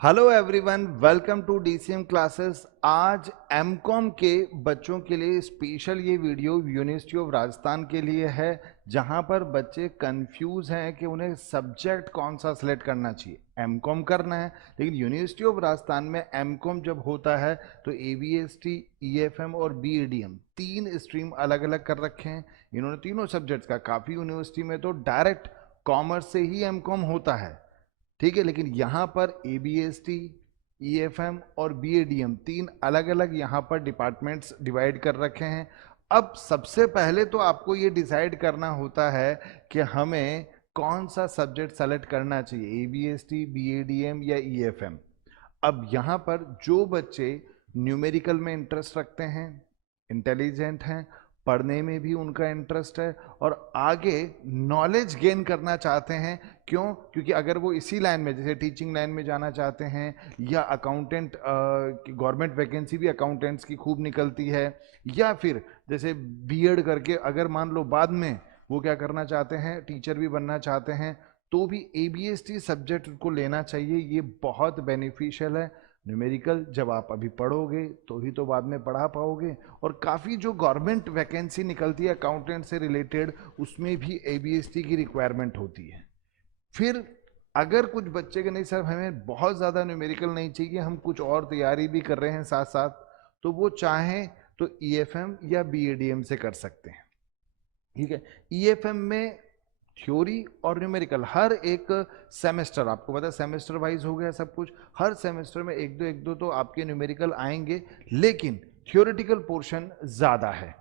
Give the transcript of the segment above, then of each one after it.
Hello everyone, welcome to DCM classes. आज MCom के बच्चों के लिए स्पेशल ये वीडियो यूनिवर्सिटी ऑफ राजस्थान के लिए है, जहां पर बच्चे कंफ्यूज हैं कि उन्हें सब्जेक्ट कौन सा सिलेक्ट करना चाहिए। एमकॉम करना है, लेकिन यूनिवर्सिटी ऑफ राजस्थान में एमकॉम जब होता है तो एवीएसटी, ईएफएम और बीएडीएम तीन स्ट्रीम अलग अलग कर रखे हैं इन्होंने तीनों सब्जेक्ट्स का। काफ़ी यूनिवर्सिटी में तो डायरेक्ट कॉमर्स से ही एमकॉम होता है, ठीक है, लेकिन यहाँ पर A B S T, E F M और बी ए डी एम तीन अलग अलग यहाँ पर डिपार्टमेंट्स डिवाइड कर रखे हैं। अब सबसे पहले तो आपको ये डिसाइड करना होता है कि हमें कौन सा सब्जेक्ट सेलेक्ट करना चाहिए, A B S T, B A D M या ई एफ एम। अब यहाँ पर जो बच्चे न्यूमेरिकल में इंटरेस्ट रखते हैं, इंटेलिजेंट हैं, पढ़ने में भी उनका इंटरेस्ट है और आगे नॉलेज गेन करना चाहते हैं, क्यों? क्योंकि अगर वो इसी लाइन में, जैसे टीचिंग लाइन में जाना चाहते हैं या अकाउंटेंट, गवर्नमेंट वैकेंसी भी अकाउंटेंट्स की खूब निकलती है, या फिर जैसे बीएड करके अगर मान लो बाद में वो क्या करना चाहते हैं, टीचर भी बनना चाहते हैं, तो भी एबीएसटी सब्जेक्ट को लेना चाहिए। ये बहुत बेनिफिशियल है। न्यूमेरिकल जब आप अभी पढ़ोगे तो ही तो बाद में पढ़ा पाओगे, और काफ़ी जो गवर्नमेंट वैकेंसी निकलती है अकाउंटेंट से रिलेटेड, उसमें भी एबीएसटी की रिक्वायरमेंट होती है। फिर अगर कुछ बच्चे के नहीं सर हमें बहुत ज़्यादा न्यूमेरिकल नहीं चाहिए, हम कुछ और तैयारी भी कर रहे हैं साथ साथ, तो वो चाहें तो ईएफएम या बीएडीएम से कर सकते हैं, ठीक है। ईएफएम में थ्योरी और न्यूमेरिकल हर एक सेमेस्टर, आपको पता है सेमेस्टर वाइज हो गया सब कुछ, हर सेमेस्टर में एक दो तो आपके न्यूमेरिकल आएंगे, लेकिन थ्योरेटिकल पोर्शन ज़्यादा है।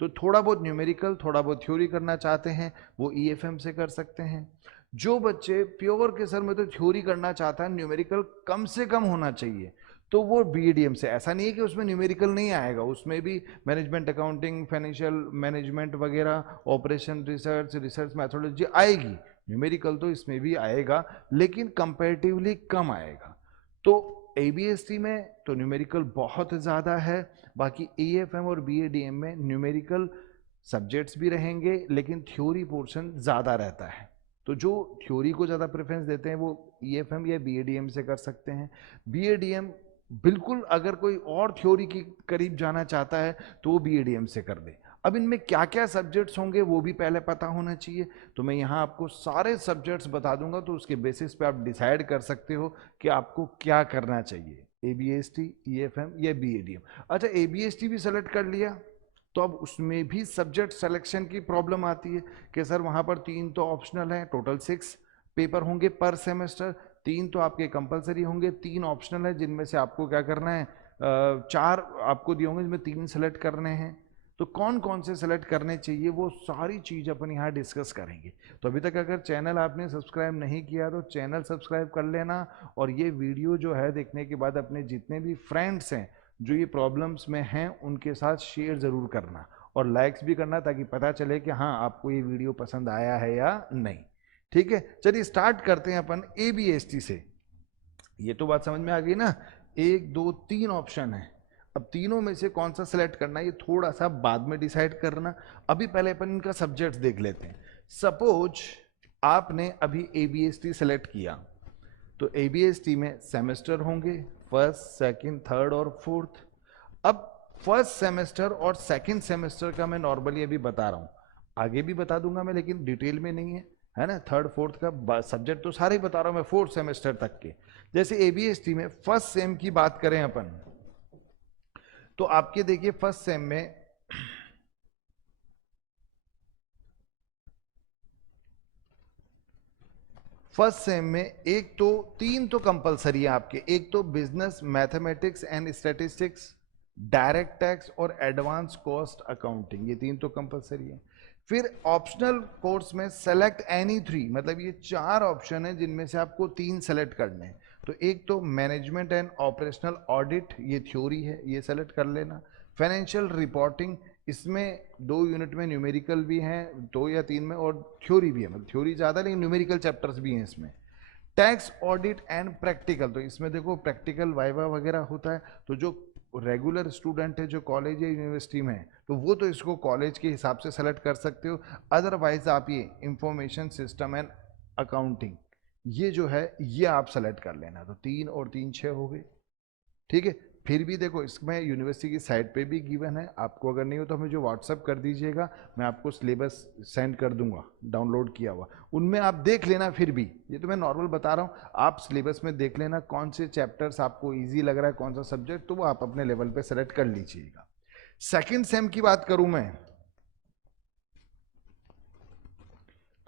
तो थोड़ा बहुत न्यूमेरिकल, थोड़ा बहुत थ्योरी करना चाहते हैं वो ईएफएम से कर सकते हैं। जो बच्चे प्योर के सर में तो थ्योरी करना चाहता है, न्यूमेरिकल कम से कम होना चाहिए, तो वो बीएडीएम से। ऐसा नहीं है कि उसमें न्यूमेरिकल नहीं आएगा, उसमें भी मैनेजमेंट अकाउंटिंग, फाइनेंशियल मैनेजमेंट वगैरह, ऑपरेशन रिसर्च, रिसर्च मैथोडोलॉजी आएगी। न्यूमेरिकल तो इसमें भी आएगा, लेकिन कंपैरेटिवली कम आएगा। तो एबीएसटी में तो न्यूमेरिकल बहुत ज़्यादा है, बाकी एएफएम और बीएडीएम में न्यूमेरिकल सब्जेक्ट्स भी रहेंगे, लेकिन थ्योरी पोर्शन ज़्यादा रहता है। तो जो थ्योरी को ज़्यादा प्रेफरेंस देते हैं वो ईएफएम या बीएडीएम से कर सकते हैं। बीएडीएम बिल्कुल, अगर कोई और थ्योरी के करीब जाना चाहता है तो वो बीएडीएम से कर दे। अब इनमें क्या क्या सब्जेक्ट्स होंगे वो भी पहले पता होना चाहिए, तो मैं यहाँ आपको सारे सब्जेक्ट्स बता दूंगा, तो उसके बेसिस पे आप डिसाइड कर सकते हो कि आपको क्या करना चाहिए, एबीएसटी, ईएफएम या बीएडीएम। अच्छा, एबीएसटी भी सेलेक्ट कर लिया तो अब उसमें भी सब्जेक्ट सिलेक्शन की प्रॉब्लम आती है कि सर वहाँ पर 3 तो ऑप्शनल हैं, टोटल 6 पेपर होंगे पर सेमेस्टर, 3 तो आपके कंपलसरी होंगे, 3 ऑप्शनल है जिनमें से आपको क्या करना है, 4 आपको दिए होंगे जिसमें 3 सेलेक्ट करने हैं। तो कौन कौन से सेलेक्ट करने चाहिए वो सारी चीज़ अपन यहाँ डिस्कस करेंगे। तो अभी तक अगर चैनल आपने सब्सक्राइब नहीं किया तो चैनल सब्सक्राइब कर लेना, और ये वीडियो जो है देखने के बाद अपने जितने भी फ्रेंड्स हैं जो ये प्रॉब्लम्स में हैं उनके साथ शेयर ज़रूर करना, और लाइक्स भी करना, ताकि पता चले कि हाँ आपको ये वीडियो पसंद आया है या नहीं। ठीक है, चलिए स्टार्ट करते हैं अपन एबीएसटी से। ये तो बात समझ में आ गई ना, 1 2 3 ऑप्शन है, अब तीनों में से कौन सा सेलेक्ट करना है ये थोड़ा सा बाद में डिसाइड करना। अभी पहले अपन इनका सब्जेक्ट देख लेते हैं। सपोज आपने अभी एबीएसटी सेलेक्ट किया, तो एबीएसटी में सेमेस्टर होंगे, फर्स्ट, सेकंड, थर्ड और फोर्थ। अब फर्स्ट सेमेस्टर और सेकंड सेमेस्टर का मैं नॉर्मली अभी बता रहा हूँ, आगे भी बता दूंगा मैं, लेकिन डिटेल में नहीं है ना। थर्ड फोर्थ का सब्जेक्ट तो सारे ही बता रहा हूँ मैं, फोर्थ सेमेस्टर तक के। जैसे एबीएसटी में फर्स्ट सेम की बात करें अपन, तो आपके देखिए फर्स्ट सेम में फर्स्ट सेम में एक तो 3 तो कंपलसरी है आपके, एक तो business mathematics and statistics, direct tax और एडवांस कॉस्ट अकाउंटिंग, ये 3 तो कंपलसरी है। फिर ऑप्शनल कोर्स में सेलेक्ट एनी 3, मतलब ये 4 ऑप्शन है जिनमें से आपको 3 सेलेक्ट करने हैं। तो एक तो मैनेजमेंट एंड ऑपरेशनल ऑडिट, ये थ्योरी है, ये सेलेक्ट कर लेना। फाइनेंशियल रिपोर्टिंग, इसमें 2 यूनिट में न्यूमेरिकल भी हैं, 2 या 3 में, और थ्योरी भी है, मतलब थ्योरी ज़्यादा लेकिन न्यूमेरिकल चैप्टर्स भी हैं इसमें। टैक्स ऑडिट एंड प्रैक्टिकल, तो इसमें देखो प्रैक्टिकल वाइवा वगैरह होता है, तो जो रेगुलर स्टूडेंट है जो कॉलेज या यूनिवर्सिटी में है तो वो तो इसको कॉलेज के हिसाब से सेलेक्ट कर सकते हो। अदरवाइज आप ये इंफॉर्मेशन सिस्टम एंड अकाउंटिंग, ये जो है ये आप सेलेक्ट कर लेना। तो 3 और 3 6 हो गए, ठीक है। फिर भी देखो इसमें यूनिवर्सिटी की साइट पे भी गिवन है, आपको अगर नहीं हो तो हमें जो व्हाट्सअप कर दीजिएगा, मैं आपको सिलेबस सेंड कर दूंगा डाउनलोड किया हुआ, उनमें आप देख लेना। फिर भी ये तो मैं नॉर्मल बता रहा हूँ, आप सिलेबस में देख लेना कौन से चैप्टर्स आपको ईजी लग रहा है, कौन सा सब्जेक्ट, तो वो आप अपने लेवल पे सेलेक्ट कर लीजिएगा। सेकेंड सेम की बात करूं मैं,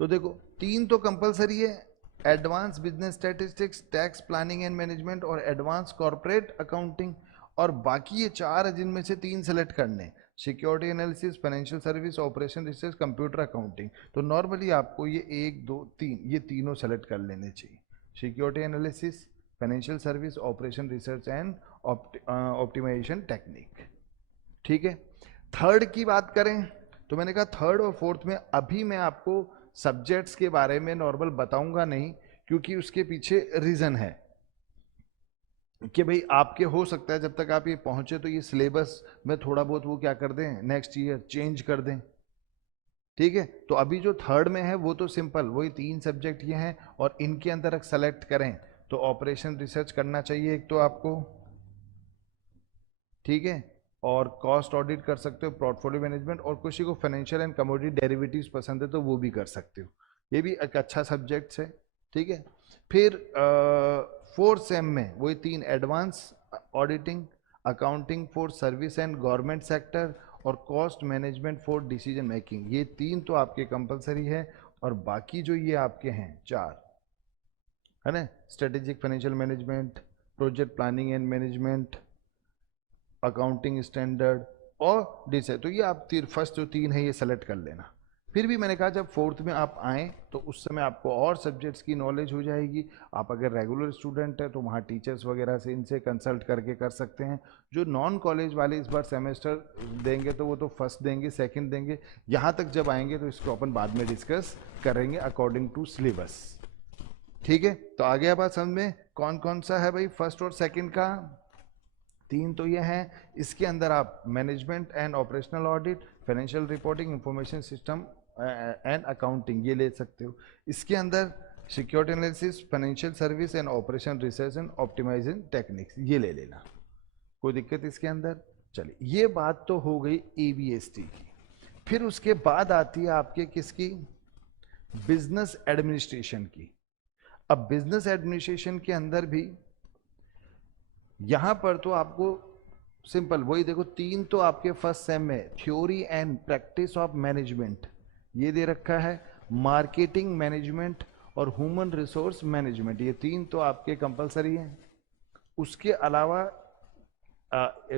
तो देखो 3 तो कंपलसरी है, advance business statistics, tax planning and management और एडवांस कॉर्पोरेट अकाउंटिंग। और बाकी ये 4 है जिनमें से 3 सेलेक्ट करने, security analysis, financial service, operation research, computer accounting. तो नॉर्मली आपको ये 1 2 3 ये तीनों सेलेक्ट कर लेने चाहिए, security analysis, financial service, operation research and optimisation technique, ठीक है। थर्ड की बात करें तो मैंने कहा थर्ड और फोर्थ में अभी मैं आपको सब्जेक्ट्स के बारे में नॉर्मल बताऊंगा नहीं, क्योंकि उसके पीछे रीजन है कि भाई आपके हो सकता है जब तक आप ये पहुंचे तो ये सिलेबस में थोड़ा बहुत वो क्या कर दें, नेक्स्ट ईयर चेंज कर दें, ठीक है। तो अभी जो थर्ड में है वो तो सिंपल वही 3 सब्जेक्ट ये हैं, और इनके अंदर सेलेक्ट करें तो ऑपरेशन रिसर्च करना चाहिए एक तो आपको, ठीक है। और कॉस्ट ऑडिट कर सकते हो, पोर्टफोलियो मैनेजमेंट, और किसी को फाइनेंशियल एंड कमोडिटी डेरिवेटिव्स पसंद है तो वो भी कर सकते हो, ये भी एक अच्छा सब्जेक्ट है, ठीक है। फिर फोर्थ सेम में वही 3, advance auditing, accounting for service and government sector, और cost management for decision making. ये 3 तो आपके कंपलसरी है, और बाकी जो ये आपके हैं 4 है ना, strategic financial management, project planning and management, accounting standard और डिसे, तो ये आप फर्स्ट जो 3 है ये सेलेक्ट कर लेना। फिर भी मैंने कहा जब फोर्थ में आप आएँ तो उस समय आपको और सब्जेक्ट्स की नॉलेज हो जाएगी। आप अगर रेगुलर स्टूडेंट है तो वहाँ टीचर्स वगैरह से इनसे कंसल्ट करके कर सकते हैं। जो नॉन कॉलेज वाले इस बार सेमेस्टर देंगे तो वो तो फर्स्ट देंगे, सेकंड देंगे, यहाँ तक जब आएंगे तो इसको अपन बाद में डिस्कस करेंगे अकॉर्डिंग टू सिलेबस, ठीक है। तो आ गया बात समझ में कौन कौन सा है भाई फर्स्ट और सेकंड का। 3 तो ये हैं, इसके अंदर आप management and operational audit, financial reporting, information system and accounting ये ले सकते हो। इसके अंदर security analysis, financial service and operation research and optimisation techniques ये ले लेना, कोई दिक्कत इसके अंदर। चलिए ये बात तो हो गई ABST की। फिर उसके बाद आती है आपके किसकी, बिजनेस एडमिनिस्ट्रेशन की। अब बिजनेस एडमिनिस्ट्रेशन के अंदर भी यहां पर तो आपको सिंपल वही देखो 3 तो आपके फर्स्ट सेम में theory and practice of management ये दे रखा है, मार्केटिंग मैनेजमेंट और ह्यूमन रिसोर्स मैनेजमेंट ये 3 तो आपके कंपलसरी हैं। उसके अलावा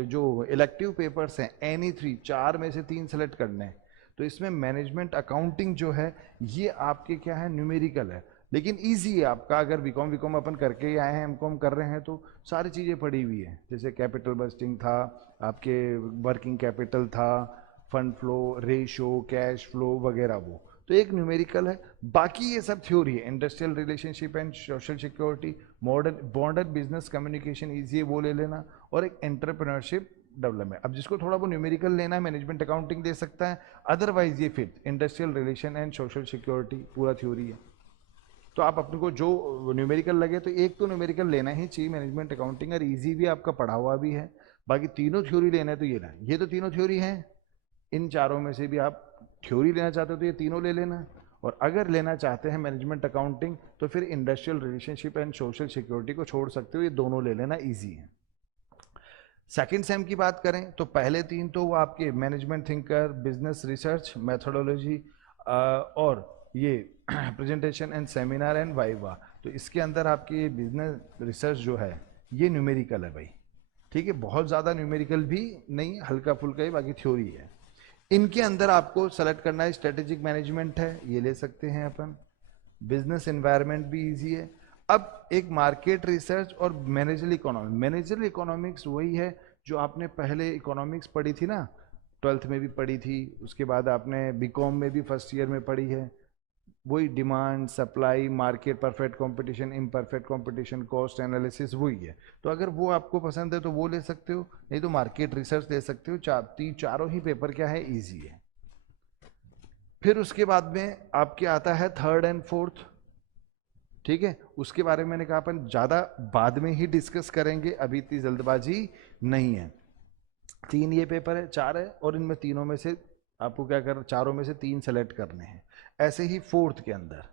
जो इलेक्टिव पेपर्स हैं एनी 3 4 में से 3 सेलेक्ट करने हैं। तो इसमें मैनेजमेंट अकाउंटिंग जो है ये आपके क्या है, न्यूमेरिकल है, लेकिन इजी है आपका। अगर बीकॉम अपन करके ही आए हैं, एमकॉम कर रहे हैं तो सारी चीज़ें पड़ी हुई हैं, जैसे कैपिटल बस्टिंग था, आपके वर्किंग कैपिटल था, fund flow, ratio, cash flow वगैरह, वो तो एक न्यूमेरिकल है। बाकी ये सब थ्योरी है, industrial relationship and social security, modern border business communication easy है वो ले लेना, और एक एंटरप्रेन्योरशिप डेवलपमेंट। अब जिसको थोड़ा वो न्यूमेरिकल लेना है मैनेजमेंट अकाउंटिंग ले सकता है, अदरवाइज ये फिर industrial relation and social security पूरा थ्योरी है। तो आप अपने को जो न्यूमेरिकल लगे तो एक तो न्यूमेरिकल लेना ही चाहिए मैनेजमेंट अकाउंटिंग, और इजी भी आपका पढ़ा हुआ भी है। बाकी तीनों थ्योरी लेना है तो ये ना, ये तो तीनों थ्योरी हैं, इन चारों में से भी आप थ्योरी लेना चाहते हो तो ये तीनों ले लेना, और अगर लेना चाहते हैं मैनेजमेंट अकाउंटिंग तो फिर industrial relationship and social security को छोड़ सकते हो, ये दोनों ले लेना, ईजी है। सेकेंड सेम की बात करें तो पहले 3 तो वो आपके management thinker, business research, methodology और ये presentation and seminar and viva. तो इसके अंदर आपकी बिजनेस रिसर्च जो है ये न्यूमेरिकल है भाई, ठीक है, बहुत ज़्यादा न्यूमेरिकल भी नहीं, हल्का फुल्का ही, बाकी थ्योरी है। इनके अंदर आपको सेलेक्ट करना है, स्ट्रेटेजिक मैनेजमेंट है ये ले सकते हैं अपन, बिजनेस एनवायरनमेंट भी इजी है। अब एक मार्केट रिसर्च और मैनेजरल इकोनॉमिक्स, मैनेजरल इकोनॉमिक्स वही है जो आपने पहले इकोनॉमिक्स पढ़ी थी ना, 12th में भी पढ़ी थी, उसके बाद आपने बीकॉम में भी फर्स्ट ईयर में पढ़ी है, वही demand supply, market, perfect competition, imperfect competition, cost analysis वही है। तो अगर वो आपको पसंद है तो वो ले सकते हो, नहीं तो मार्केट रिसर्च ले सकते हो। चारों ही पेपर क्या है, इजी है। फिर उसके बाद में आपके आता है थर्ड एंड फोर्थ, ठीक है, उसके बारे में मैंने कहा अपन ज़्यादा बाद में ही डिस्कस करेंगे, अभी इतनी जल्दबाजी नहीं है। 3 ये पेपर है, 4 है, और इनमें तीनों में से आपको क्या कर, चारों में से 3 सेलेक्ट करने हैं। ऐसे ही फोर्थ के अंदर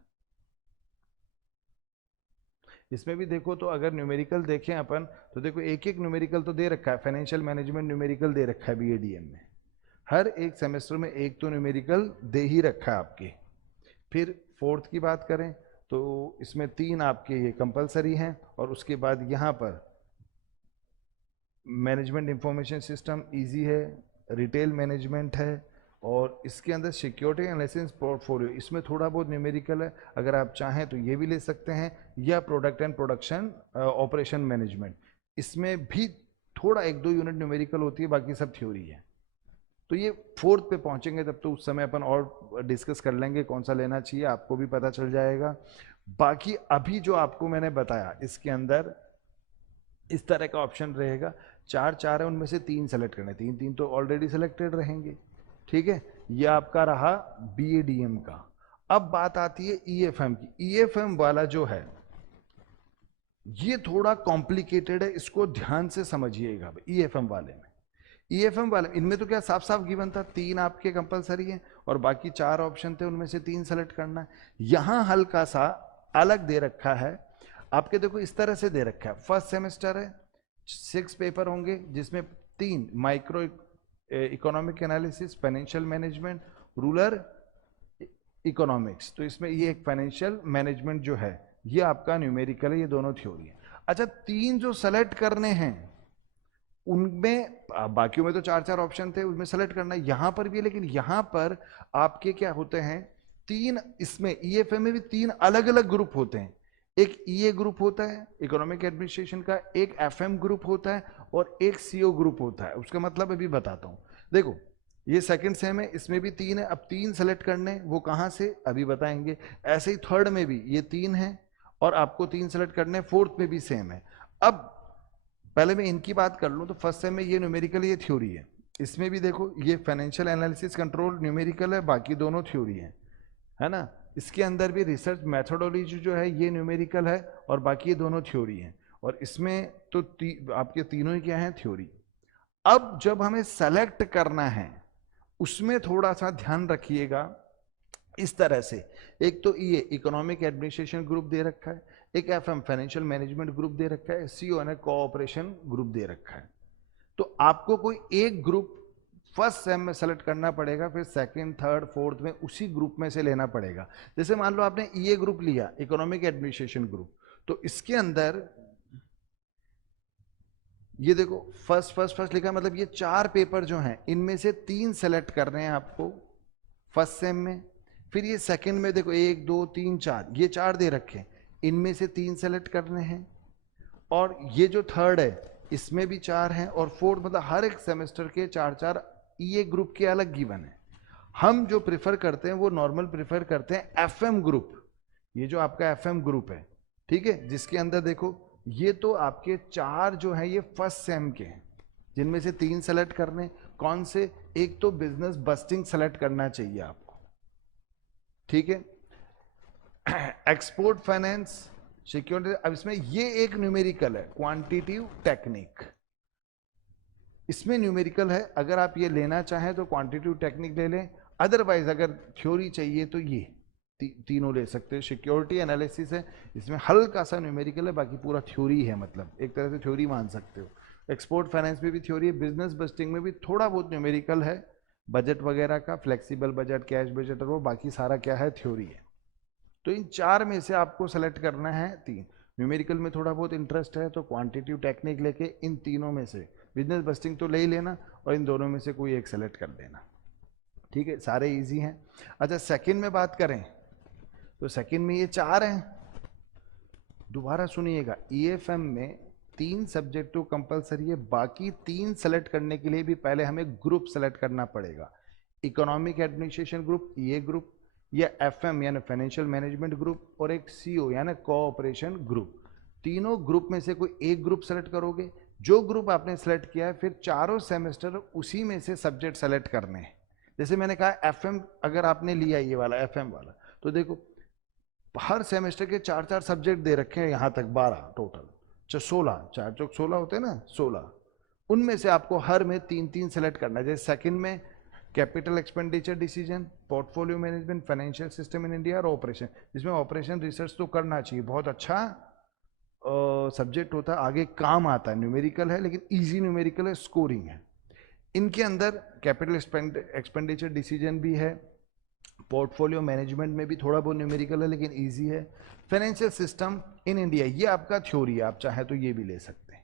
इसमें भी देखो, तो अगर न्यूमेरिकल देखें अपन तो देखो एक एक न्यूमेरिकल तो दे रखा है, फाइनेंशियल मैनेजमेंट न्यूमेरिकल दे रखा है बीएडीएम में, हर एक सेमेस्टर में एक तो न्यूमेरिकल दे ही रखा है आपके। फिर फोर्थ की बात करें तो इसमें 3 आपके ये कंपलसरी हैं, और उसके बाद यहाँ पर मैनेजमेंट इंफॉर्मेशन सिस्टम इजी है, रिटेल मैनेजमेंट है, और इसके अंदर सिक्योरिटी एनालिसिस पोर्टफोलियो, इसमें थोड़ा बहुत न्यूमेरिकल है, अगर आप चाहें तो ये भी ले सकते हैं, या product and production operation management, इसमें भी थोड़ा 1-2 यूनिट न्यूमेरिकल होती है, बाकी सब थ्योरी है। तो ये फोर्थ पे पहुंचेंगे तब तो उस समय अपन और डिस्कस कर लेंगे कौन सा लेना चाहिए, आपको भी पता चल जाएगा। बाकी अभी जो आपको मैंने बताया इसके अंदर इस तरह का ऑप्शन रहेगा, 4 है, उनमें से 3 सेलेक्ट करने, 3 तो ऑलरेडी सेलेक्टेड रहेंगे। ठीक है, ये आपका रहा बीएडीएम का। अब बात आती है ईएफएम की। ईएफएम वाला जो है ये थोड़ा कॉम्प्लिकेटेड है, इसको ध्यान से समझिएगा। ईएफएम वाले में, ईएफएम वाले इनमें तो क्या साफ साफ गिवन था, 3 आपके कंपलसरी है और बाकी 4 ऑप्शन थे, उनमें से 3 सेलेक्ट करना है। यहां हल्का सा अलग दे रखा है आपके, देखो इस तरह से दे रखा है, फर्स्ट सेमेस्टर है, 6 पेपर होंगे, जिसमें 3 micro economic analysis, financial management, rural economics. तो इसमें ये एक फाइनेंशियल मैनेजमेंट जो है ये आपका न्यूमेरिकल है, ये दोनों थ्योरी है। अच्छा, 3 जो सेलेक्ट करने हैं उनमें, बाकियों में तो 4 ऑप्शन थे, उसमें सेलेक्ट करना है, यहां पर भी है, लेकिन यहां पर आपके क्या होते हैं 3, इसमें ईएफएम में भी 3 अलग अलग ग्रुप होते हैं। एक ईए ग्रुप होता है इकोनॉमिक एडमिनिस्ट्रेशन का, एक एफएम ग्रुप होता है, और एक सीओ ग्रुप होता है। उसका मतलब अभी बताता हूं। देखो ये सेकंड सेम है, इसमें भी 3 है, अब 3 सेलेक्ट करने, वो कहां से अभी बताएंगे। ऐसे ही थर्ड में भी ये 3 है और आपको 3 सेलेक्ट करने, फोर्थ में भी सेम है। अब पहले मैं इनकी बात कर लूं तो फर्स्ट सेम में ये न्यूमेरिकल, ये थ्योरी है। इसमें भी देखो ये फाइनेंशियल एनालिसिस कंट्रोल न्यूमेरिकल है, बाकी दोनों थ्योरी है ना। इसके अंदर भी रिसर्च मेथोडोलॉजी जो है ये न्यूमेरिकल है, और बाकी ये दोनों थ्योरी हैं। और इसमें तो आपके तीनों ही क्या हैं, थ्योरी। अब जब हमें सेलेक्ट करना है उसमें थोड़ा सा ध्यान रखिएगा, इस तरह से एक तो ये इकोनॉमिक एडमिनिस्ट्रेशन ग्रुप दे रखा है, एक एफएम फाइनेंशियल मैनेजमेंट ग्रुप दे रखा है, सीओ ने कोऑपरेशन ग्रुप दे रखा है। तो आपको कोई एक ग्रुप फर्स्ट सेम में सेलेक्ट करना पड़ेगा, फिर सेकंड, थर्ड, फोर्थ में उसी ग्रुप में से लेना पड़ेगा। जैसे मान लो आपने ये ग्रुप लिया, इकोनॉमिक एडमिनिस्ट्रेशन ग्रुप, तो इसके अंदर ये देखो फर्स्ट लिखा, मतलब ये 4 पेपर जो हैं इनमें से 3 सेलेक्ट करने हैं आपको फर्स्ट सेम में। फिर ये सेकंड में देखो 1 2 3 4, ये 4 दे रखे हैं, इनमें से 3 सेलेक्ट करने हैं। और ये जो थर्ड है इसमें भी 4 हैं, और फोर्थ, मतलब हर एक सेमेस्टर के 4 ये ग्रुप के अलग गिवन है। हम जो प्रिफर करते हैं वो नॉर्मल प्रिफर करते हैं एफएम ग्रुप, ये जो आपका एफएम ग्रुप है, ठीक है, जिसके अंदर देखो ये तो आपके 4 जो है ये फर्स्ट सेम के हैं, जिनमें से 3 सेलेक्ट करने। कौन से, एक तो बिजनेस बस्टिंग सेलेक्ट करना चाहिए आपको, ठीक है, एक्सपोर्ट फाइनेंस, सिक्योरिटी। अब इसमें ये एक न्यूमेरिकल है, क्वांटिटिव टेक्निक, इसमें न्यूमेरिकल है, अगर आप ये लेना चाहें तो क्वांटिटिव टेक्निक ले लें, अदरवाइज अगर थ्योरी चाहिए तो ये तीनों ले सकते हैं। सिक्योरिटी एनालिसिस है, इसमें हल्का सा न्यूमेरिकल है, बाकी पूरा थ्योरी है, मतलब एक तरह से थ्योरी मान सकते हो। एक्सपोर्ट फाइनेंस में भी थ्योरी है, बिजनेस बस्टिंग में भी थोड़ा बहुत न्यूमेरिकल है, बजट वगैरह का, फ्लेक्सिबल बजट, कैश बजट, और वो बाकी सारा क्या है, थ्योरी है। तो इन 4 में से आपको सेलेक्ट करना है 3। न्यूमेरिकल में थोड़ा बहुत इंटरेस्ट है तो क्वांटिटिव टेक्निक लेके इन तीनों में से बिजनेस बस्टिंग तो ले ही लेना, और इन दोनों में से कोई एक सेलेक्ट कर देना, ठीक है, सारे इजी हैं। अच्छा, सेकंड में बात करें तो सेकंड में ये 4 हैं। दोबारा सुनिएगा, ईएफएम में 3 सब्जेक्ट तो कंपलसरी है, बाकी 3 सेलेक्ट करने के लिए भी पहले हमें ग्रुप सेलेक्ट करना पड़ेगा। इकोनॉमिक एडमिनिस्ट्रेशन ग्रुप, ये ग्रुप, या एफएम यानी फाइनेंशियल मैनेजमेंट ग्रुप, और एक सीओ यानी कोऑपरेशन ग्रुप। तीनों ग्रुप में से कोई एक ग्रुप सेलेक्ट करोगे, जो ग्रुप आपने सेलेक्ट किया है फिर चारों सेमेस्टर उसी में से सब्जेक्ट सेलेक्ट करने हैं। जैसे मैंने कहा एफएम अगर आपने लिया ये वाला एफएम वाला, तो देखो हर सेमेस्टर के 4-4 सब्जेक्ट दे रखे हैं, यहाँ तक 12 टोटल, 16, 4 चौक 16 होते हैं ना, 16। उनमें से आपको हर में 3-3 सेलेक्ट करना है। जैसे सेकंड में capital expenditure decision, portfolio management, financial system in India और ऑपरेशन। इसमें ऑपरेशन रिसर्च तो करना चाहिए, बहुत अच्छा सब्जेक्ट होता है, आगे काम आता है। न्यूमेरिकल है लेकिन इजी न्यूमेरिकल है, स्कोरिंग है। इनके अंदर कैपिटल एक्सपेंडिचर डिसीजन भी है, पोर्टफोलियो मैनेजमेंट में भी थोड़ा बहुत न्यूमेरिकल है लेकिन इजी है। फाइनेंशियल सिस्टम इन इंडिया ये आपका थ्योरी है, आप चाहे तो ये भी ले सकते हैं।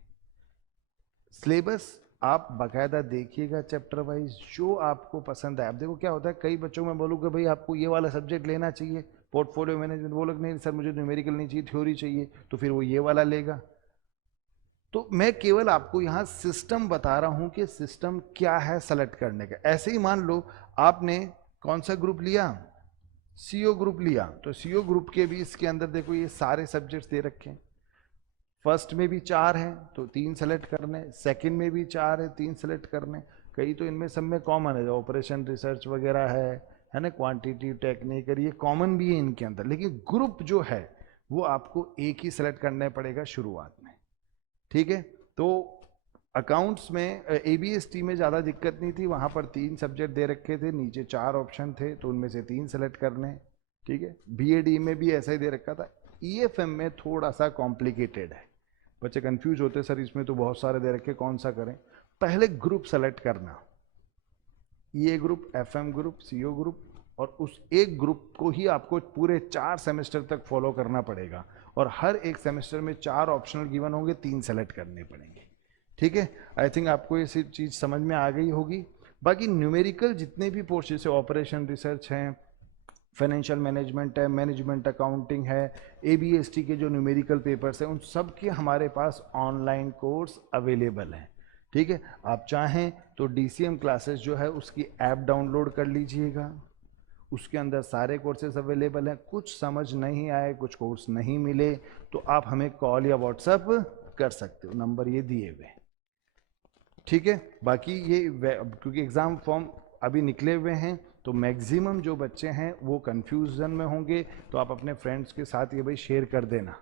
सिलेबस आप बाकायदा देखिएगा चैप्टर वाइज, जो आपको पसंद है। अब देखो क्या होता है, कई बच्चों में बोलूँ कि भाई आपको ये वाला सब्जेक्ट लेना चाहिए, पोर्टफोलियो मैनेजमेंट, वो लोग नहीं सर मुझे न्यूमेरिकल नहीं चाहिए, थ्योरी चाहिए, तो फिर वो ये वाला लेगा। तो मैं केवल आपको यहाँ सिस्टम बता रहा हूँ कि सिस्टम क्या है सेलेक्ट करने का। ऐसे ही मान लो आपने कौन सा ग्रुप लिया, सीओ ग्रुप लिया, तो सीओ ग्रुप के भी इसके अंदर देखो ये सारे सब्जेक्ट्स दे रखे हैं। फर्स्ट में भी 4 हैं तो 3 सेलेक्ट करने, सेकंड में भी 4 है 3 सेलेक्ट करने। कई तो इनमें सब में कॉमन है, ऑपरेशन रिसर्च वगैरह है ना, क्वांटिटी टेक्निक, ये कॉमन भी है इनके अंदर। लेकिन ग्रुप जो है वो आपको एक ही सेलेक्ट करना पड़ेगा शुरुआत में, ठीक है। तो अकाउंट्स में एबीएसटी में ज़्यादा दिक्कत नहीं थी, वहाँ पर 3 सब्जेक्ट दे रखे थे, नीचे 4 ऑप्शन थे तो उनमें से 3 सेलेक्ट करने, ठीक है। बीएडी में भी ऐसा ही दे रखा था। ईएफएम में थोड़ा सा कॉम्प्लिकेटेड है, बच्चे कंफ्यूज होते सर इसमें तो बहुत सारे दे रखे कौन सा करें। पहले ग्रुप सेलेक्ट करना, EA group, FM group, CO group, और उस एक ग्रुप को ही आपको पूरे 4 सेमेस्टर तक फॉलो करना पड़ेगा। और हर एक सेमेस्टर में 4 ऑप्शनल गिवन होंगे, 3 सेलेक्ट करने पड़ेंगे, ठीक है। आई थिंक आपको ये सब चीज़ समझ में आ गई होगी। बाकी न्यूमेरिकल जितने भी पोर्शन से ऑपरेशन रिसर्च हैं, फाइनेंशियल मैनेजमेंट है, मैनेजमेंट अकाउंटिंग है, एबीएसटी के जो न्यूमेरिकल पेपर्स हैं, उन सब के हमारे पास ऑनलाइन कोर्स अवेलेबल हैं, ठीक है। आप चाहें तो डीसीएम क्लासेस जो है उसकी ऐप डाउनलोड कर लीजिएगा, उसके अंदर सारे कोर्सेज अवेलेबल हैं। कुछ समझ नहीं आए, कुछ कोर्स नहीं मिले, तो आप हमें कॉल या व्हाट्सएप कर सकते हो, नंबर ये दिए हुए, ठीक है। बाकी ये क्योंकि एग्ज़ाम फॉर्म अभी निकले हुए हैं तो मैक्सिमम जो बच्चे हैं वो कंफ्यूजन में होंगे, तो आप अपने फ्रेंड्स के साथ ये भाई शेयर कर देना,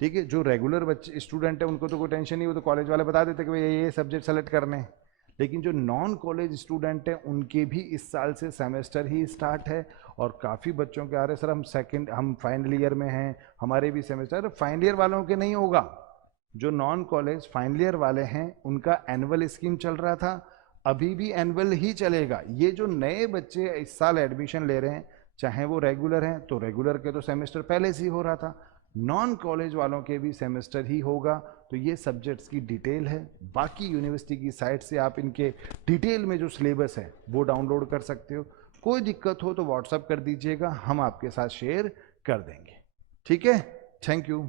ठीक है। जो रेगुलर बच्चे स्टूडेंट है उनको तो कोई टेंशन नहीं, वो तो कॉलेज वाले बता देते कि भाई ये सब्जेक्ट सेलेक्ट करने हैं। लेकिन जो नॉन कॉलेज स्टूडेंट हैं उनके भी इस साल से सेमेस्टर ही स्टार्ट है, और काफ़ी बच्चों के आ रहे सर हम फाइनल ईयर में हैं, हमारे भी सेमेस्टर। फाइनल ईयर वालों के नहीं होगा, जो नॉन कॉलेज फाइनल ईयर वाले हैं उनका एनुअल स्कीम चल रहा था, अभी भी एनुअल ही चलेगा। ये जो नए बच्चे इस साल एडमिशन ले रहे हैं, चाहे वो रेगुलर हैं तो रेगुलर के तो सेमेस्टर पहले से ही हो रहा था, नॉन कॉलेज वालों के भी सेमेस्टर ही होगा। तो ये सब्जेक्ट्स की डिटेल है, बाकी यूनिवर्सिटी की साइट से आप इनके डिटेल में जो सिलेबस है वो डाउनलोड कर सकते हो। कोई दिक्कत हो तो व्हाट्सएप कर दीजिएगा, हम आपके साथ शेयर कर देंगे, ठीक है। Thank you.